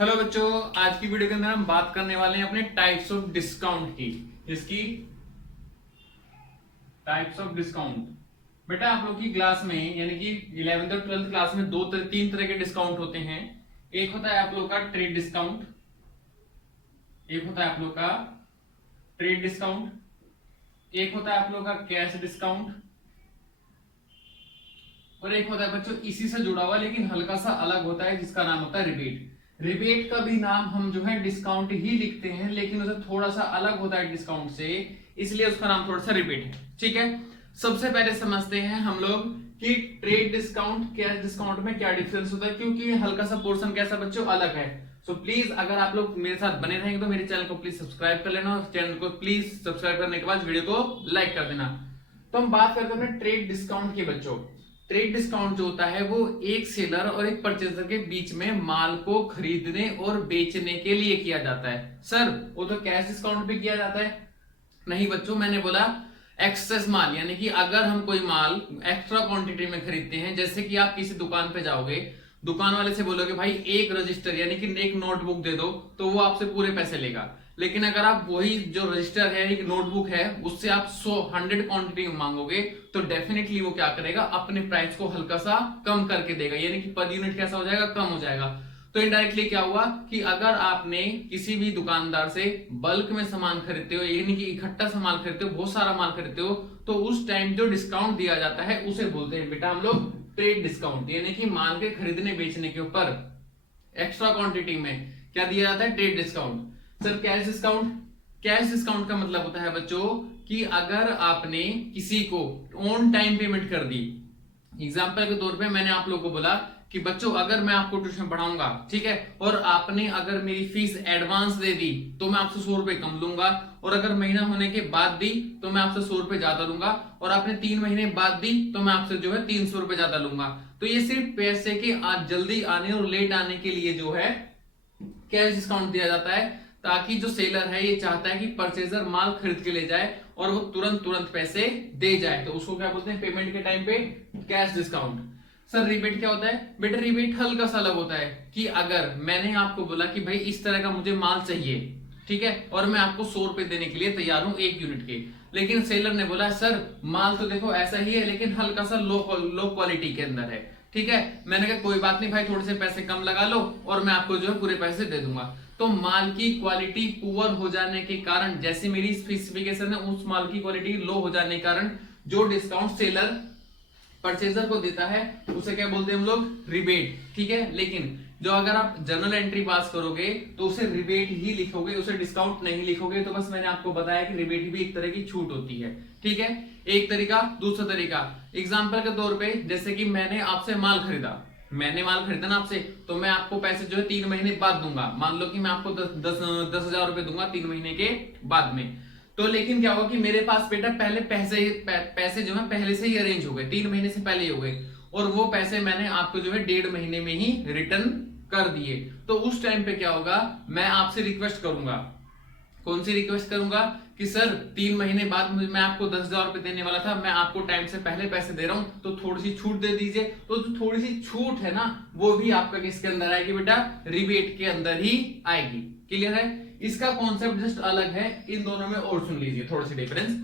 Hello बच्चों, आज की वीडियो के अंदर हम बात करने वाले हैं अपने टाइप्स ऑफ डिस्काउंट की। इसकी टाइप्स ऑफ डिस्काउंट। बेटा आप लोग की क्लास में यानी कि 11th और 12th क्लास में तीन तरह के डिस्काउंट होते हैं। एक होता है आप लोग का ट्रेड डिस्काउंट, एक होता है आप लोग का ट्रेड डिस्काउंट, एक होता है आप लोग का कैश डिस्काउंट, और एक होता है बच्चों इसी से जुड़ा हुआ लेकिन हल्का सा अलग होता है जिसका नाम होता है रिबेट। रिबेट का भी नाम हम जो है डिस्काउंट ही लिखते हैं लेकिन उसे थोड़ा सा अलग होता है डिस्काउंट से, इसलिए उसका नाम थोड़ा सा रिबेट है। ठीक है, सबसे पहले समझते हैं हम लोग कि ट्रेड डिस्काउंट कैश डिस्काउंट में क्या डिफरेंस होता है, क्योंकि हल्का सा पोर्शन कैसा बच्चों अलग है। सो प्लीज अगर आप लोग मेरे साथ बने रहेंगे तो मेरे चैनल को प्लीज सब्सक्राइब कर लेना, और चैनल को प्लीज सब्सक्राइब करने के बाद वीडियो को लाइक कर देना। तो हम बात करते हैं ट्रेड डिस्काउंट की बच्चों। ट्रेड डिस्काउंट जो होता है वो एक सेलर और एक परचेजर के बीच में माल को खरीदने और बेचने के लिए किया जाता है। सर वो तो कैश डिस्काउंट भी किया जाता है। नहीं बच्चों, मैंने बोला एक्सेस माल, यानी कि अगर हम कोई माल एक्स्ट्रा क्वांटिटी में खरीदते हैं, जैसे कि आप किसी दुकान पे जाओगे, दुकान वाले से बोलोगे भाई एक रजिस्टर यानी कि एक नोटबुक दे दो, तो वो आपसे पूरे पैसे लेगा। लेकिन अगर आप वही जो रजिस्टर है एक नोटबुक है उससे आप 100 क्वांटिटी में मांगोगे तो डेफिनेटली वो क्या करेगा, अपने प्राइस को हल्का सा कम करके देगा, यानी कि पर यूनिट कैसा हो जाएगा, कम हो जाएगा। तो इनडायरेक्टली क्या हुआ कि अगर आपने किसी भी दुकानदार से बल्क में सामान खरीदते हो यानी कि इकट्ठा सामान खरीदते हो, बहुत सारा माल खरीदते हो, तो उस टाइम जो डिस्काउंट दिया जाता है उसे बोलते हैं बेटा हम लोग ट्रेड डिस्काउंट, यानी कि माल के खरीदने बेचने के ऊपर एक्स्ट्रा क्वांटिटी में क्या दिया जाता है, trade discount. Sir cash discount, cash discount का मतलब होता है बच्चों कि अगर आपने किसी को ऑन टाइम पेमेंट कर दी। एग्जाम्पल के तौर पे मैंने आप लोगों को बोला कि बच्चों अगर मैं आपको ट्यूशन पढ़ाऊंगा, ठीक है, और आपने अगर मेरी फीस एडवांस दे दी तो मैं आपसे 100 रुपए कम लूंगा, और अगर महीना होने के बाद दी तो मैं आपसे 100 रुपए ज्यादा लूंगा, और आपने 3 महीने बाद दी तो मैं आपसे जो है 300 रुपए ज्यादा लूंगा। तो ये सिर्फ पैसे के आज जल्दी आने और लेट आने के लिए जो है कैश डिस्काउंट दिया जाता है, ताकि जो सेलर है ये चाहता है कि परचेजर माल खरीद के ले जाए और वो तुरंत तुरंत पैसे दे जाए, तो उसको क्या बोलते हैं पेमेंट के टाइम पे कैश डिस्काउंट। सर रिबेट क्या होता है, बेटा रिबेट हल्का सा अलग होता है कि अगर मैंने आपको बोला कि भाई इस तरह का मुझे माल चाहिए, ठीक है, और मैं आपको 100 रुपए देने के लिए तैयार हूं 1 यूनिट के, लेकिन सेलर ने बोला सर माल तो देखो ऐसा ही है लेकिन हल्का सा लो क्वालिटी के अंदर है, ठीक है। मैंने कहा कोई बात नहीं भाई, थोड़े से पैसे कम लगा लो और मैं आपको जो है पूरे पैसे दे दूंगा। तो माल की क्वालिटी पुअर हो जाने के कारण, जैसे मेरी स्पेसिफिकेशन है उस माल की क्वालिटी लो हो जाने के कारण जो डिस्काउंट सेलर परचेजर को देता है उसे क्या बोलते हैं हम लोग, रिबेट, ठीक है। लेकिन जो अगर आप जर्नल एंट्री पास करोगे तो उसे रिबेट ही लिखोगे, उसे डिस्काउंट नहीं लिखोगे। तो बस मैंने आपको बताया कि रिबेट भी एक तरह की छूट होती है, ठीक है। एक तरीका, दूसरा तरीका, एग्जाम्पल के तौर पे जैसे कि मैंने आपसे माल खरीदा, मैंने माल खरीदा ना आपसे, तो मैं आपको पैसे जो है 3 महीने बाद दूंगा। मान लो कि मैं आपको 10,000 रुपए दूंगा 3 महीने के बाद में। तो लेकिन क्या होगा कि मेरे पास बेटा पहले पैसे जो है पहले से ही अरेंज हो गए, 3 महीने से पहले ही हो गए, और वो पैसे मैंने आपको जो है 1.5 महीने में ही रिटर्न कर दिए। तो उस टाइम पे क्या होगा, मैं आपसे रिक्वेस्ट करूंगा, कौन सी रिक्वेस्ट करूंगा कि सर 3 महीने बाद मैं आपको 10,000 रुपए देने वाला था, मैं आपको टाइम से पहले पैसे दे रहा हूं, तो थोड़ी सी छूट दे दीजिए। तो जो थोड़ी सी छूट है ना वो भी आपका किसके अंदर आएगी बेटा, रिबेट के अंदर ही आएगी। क्लियर है, इसका कॉन्सेप्ट जस्ट अलग है, इन दोनों में और सुन लीजिए थोड़ा सा डिफरेंस।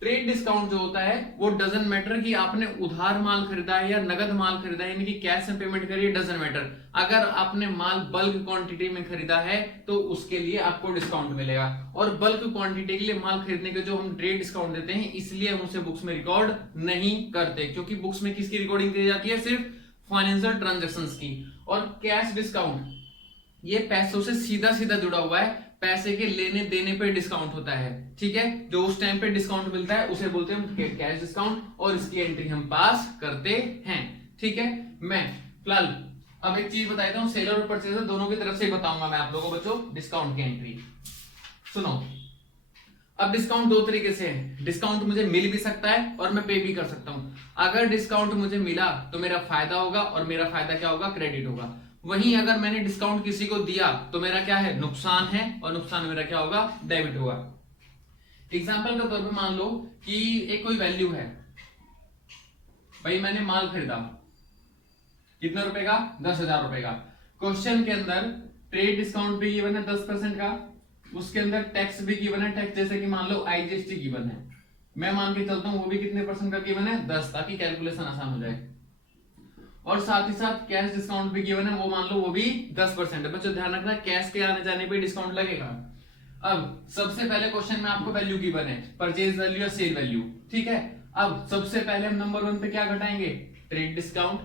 ट्रेड डिस्काउंट जो होता है वो डजंट मैटर कि आपने उधार माल खरीदा है या नगद माल खरीदा है, यानी कि कैश में पेमेंट करिए, डजंट मैटर। अगर आपने माल बल्क क्वांटिटी में खरीदा है तो उसके लिए आपको डिस्काउंट मिलेगा, और बल्क क्वांटिटी के लिए माल खरीदने के जो हम ट्रेड डिस्काउंट देते हैं इसलिए हम उसे बुक्स में रिकॉर्ड नहीं करते, क्योंकि बुक्स में किसकी रिकॉर्डिंग की जाती है, सिर्फ फाइनेंशियल ट्रांजेक्शंस की। और कैश डिस्काउंट ये पैसों से सीधा सीधा जुड़ा हुआ है, पैसे के लेने देने पे डिस्काउंट होता है, ठीक है। जो उस टाइम पे डिस्काउंट मिलता है उसे बोलते हैं कैश डिस्काउंट, और इसकी एंट्री हम पास करते हैं, ठीक है। मैं फिलहाल अब एक चीज बताता हूं, सेलर और परचेजर दोनों की तरफ से बताऊंगा मैं आप लोगों को बच्चों डिस्काउंट की एंट्री। सुनो, अब डिस्काउंट दो तरीके से है, डिस्काउंट मुझे मिल भी सकता है और मैं पे भी कर सकता हूं। अगर डिस्काउंट मुझे मिला तो मेरा फायदा होगा, और मेरा फायदा क्या होगा, क्रेडिट होगा। वहीं अगर मैंने डिस्काउंट किसी को दिया तो मेरा क्या है, नुकसान है, और नुकसान मेरा क्या होगा, डेबिट होगा। एग्जाम्पल के तौर पे मान लो कि एक कोई वैल्यू है, भाई मैंने माल खरीदा कितने रुपए का, 10,000 रुपए का। क्वेश्चन के अंदर ट्रेड डिस्काउंट भी गिवन है 10% का, उसके अंदर टैक्स भी गिवन है, टैक्स जैसे कि मान लो आईजीएसटी गिवन है, मैं मान के चलता हूं वो भी कितने परसेंट का गिवन है 10, ताकि कैलकुलेशन आसान हो जाए। और साथ ही साथ कैश डिस्काउंट भी गिवन है, वो मान लो वो भी 10% है। बच्चों ध्यान रखना कैश के आने जाने पे डिस्काउंट लगेगा। अब सबसे पहले क्वेश्चन में आपको वैल्यू गिवन है, परचेज वैल्यू या सेल वैल्यू, ठीक है। अब सबसे पहले हम नंबर 1 पे क्या घटाएंगे, ट्रेड डिस्काउंट,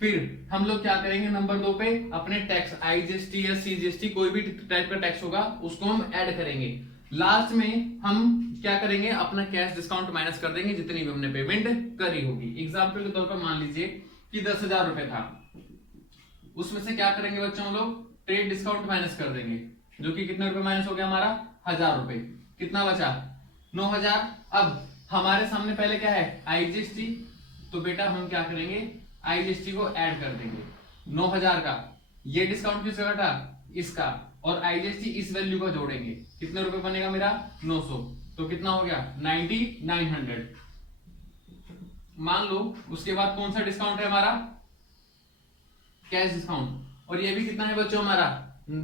फिर हम लोग क्या करेंगे नंबर 2 पे अपने टैक्स आईजीएसटी या सीजीएसटी कोई भी टाइप का टैक्स होगा उसको हम ऐड करेंगे। लास्ट में हम क्या करेंगे, अपना कैश डिस्काउंट माइनस कर देंगे जितनी भी हमने पेमेंट करी होगी। एग्जाम्पल के तौर पर मान लीजिए कि 10,000 रुपए था, उसमें से क्या करेंगे बच्चों हम लोग, ट्रेड डिस्काउंट माइनस कर देंगे, जो कि कितने रुपए माइनस हो गया हमारा 1,000 रुपए, कितना बचा 9,000। अब हमारे सामने पहले क्या है आईजीएसटी, तो बेटा हम क्या करेंगे आईजीएसटी को ऐड कर देंगे 9,000 का, ये डिस्काउंट किसका घटा इसका, और आईजीएसटी इस वैल्यू को जोड़ेंगे, कितने रुपए बनेगा मेरा 900, तो कितना हो गया 9,900 मान लो। उसके बाद कौन सा डिस्काउंट है हमारा, कैश डिस्काउंट, और ये भी कितना है बच्चों हमारा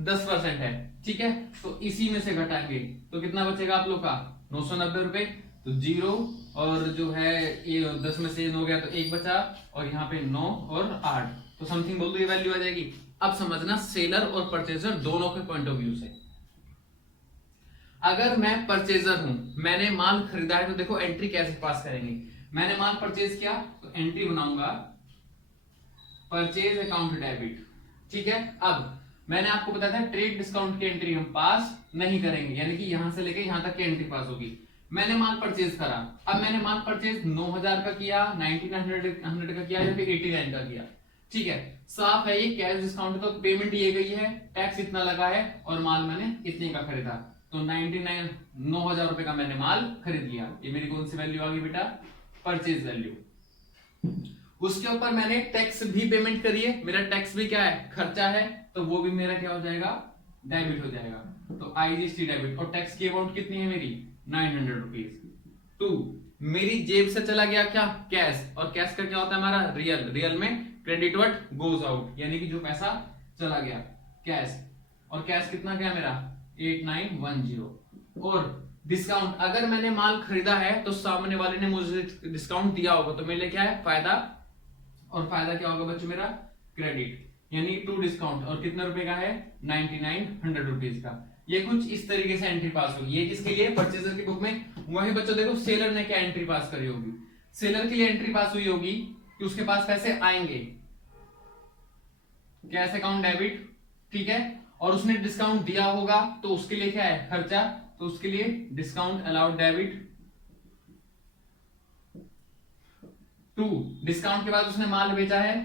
10% है, ठीक है। तो इसी में से घटाएंगे तो कितना बचेगा आप लोग का 990 रुपए, तो 0 और जो है ये 10 में से 9 गया तो 1 बचा, और यहाँ पे 9 और 8, तो समथिंग बोल दो ये वैल्यू आ जाएगी। अब समझना सेलर और परचेजर दोनों के पॉइंट ऑफ व्यू से, अगर मैं परचेजर हूं, मैंने माल खरीदा है, तो देखो एंट्री कैसे पास करेंगे, मैंने माल परचेज किया तो एंट्री बनाऊंगा परचेज अकाउंट डेबिट, ठीक है। अब मैंने आपको बताया था ट्रेड डिस्काउंट की एंट्री हम पास नहीं करेंगे, यानी कि यहां से लेके यहां तक की एंट्री पास होगी। मैंने माल परचेज करा, अब मैंने माल परचेज 9,000 का किया, 1900 का किया या फिर 89 का किया, ठीक है। साफ है ये कैश डिस्काउंट, तो पेमेंट ये गई है, टैक्स इतना लगा है और माल मैंने इतने का खरीदा, तो 9,000 रुपए का मैंने माल खरीद लिया। ये मेरी कौन सी वैल्यू आ गई बेटा, परचेज वैल्यू। उसके ऊपर मैंने टैक्स भी पेमेंट करी है, मेरा टैक्स भी क्या है खर्चा है, तो वो भी मेरा क्या हो जाएगा डेबिट हो जाएगा, तो आईजीएसटी डेबिट। और टैक्स की अमाउंट कितनी है मेरी 900 रुपीज। 2 मेरी जेब से चला गया क्या कैश, और कैश का क्या होता है हमारा रियल में क्रेडिट व्हाट गोज आउट, यानी कि जो पैसा चला गया कैश, और कैश कितना गया मेरा 8910। और डिस्काउंट, अगर मैंने माल खरीदा है तो सामने वाले ने मुझे डिस्काउंट दिया होगा, तो मेरे लिए क्या है फायदा, और फायदा क्या होगा बच्चों मेरा क्रेडिट, यानी टू डिस्काउंट, और कितने रुपए का है 9900 रुपीज का। ये कुछ इस तरीके से एंट्री पास होगी, ये किसके लिए परचेजर की बुक में। वही बच्चों देखो सेलर ने क्या एंट्री पास करी होगी, सेलर के लिए एंट्री पास हुई होगी कि उसके पास पैसे आएंगे कैश अकाउंट डेबिट, ठीक है, और उसने डिस्काउंट दिया होगा तो उसके लिए क्या है खर्चा, तो उसके लिए डिस्काउंट अलाउड डेबिट। 2 डिस्काउंट के बाद उसने माल बेचा है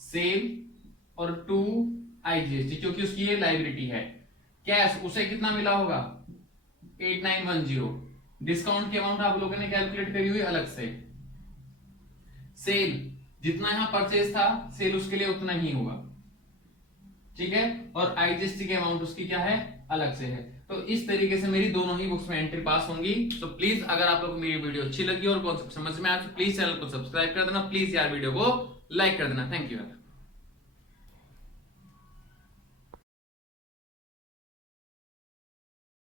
सेल, और 2 आईजीएसटी क्योंकि उसकी ये लायबिलिटी है। कैश उसे कितना मिला होगा 8910, डिस्काउंट की अमाउंट आप लोगों ने कैलकुलेट करी हुई अलग से। सेल जितना यहां परचेज था सेल उसके लिए उतना ही होगा, ठीक है, और आईजीएसटी की अमाउंट उसकी क्या है अलग से है। तो इस तरीके से मेरी दोनों ही बुक्स में एंट्री पास होंगी। तो प्लीज अगर आप लोगों को मेरी वीडियो अच्छी लगी और कॉन्सेप्ट समझ में आया तो प्लीज चैनल को सब्सक्राइब कर देना, प्लीज यार वीडियो को लाइक कर देना। Thank you.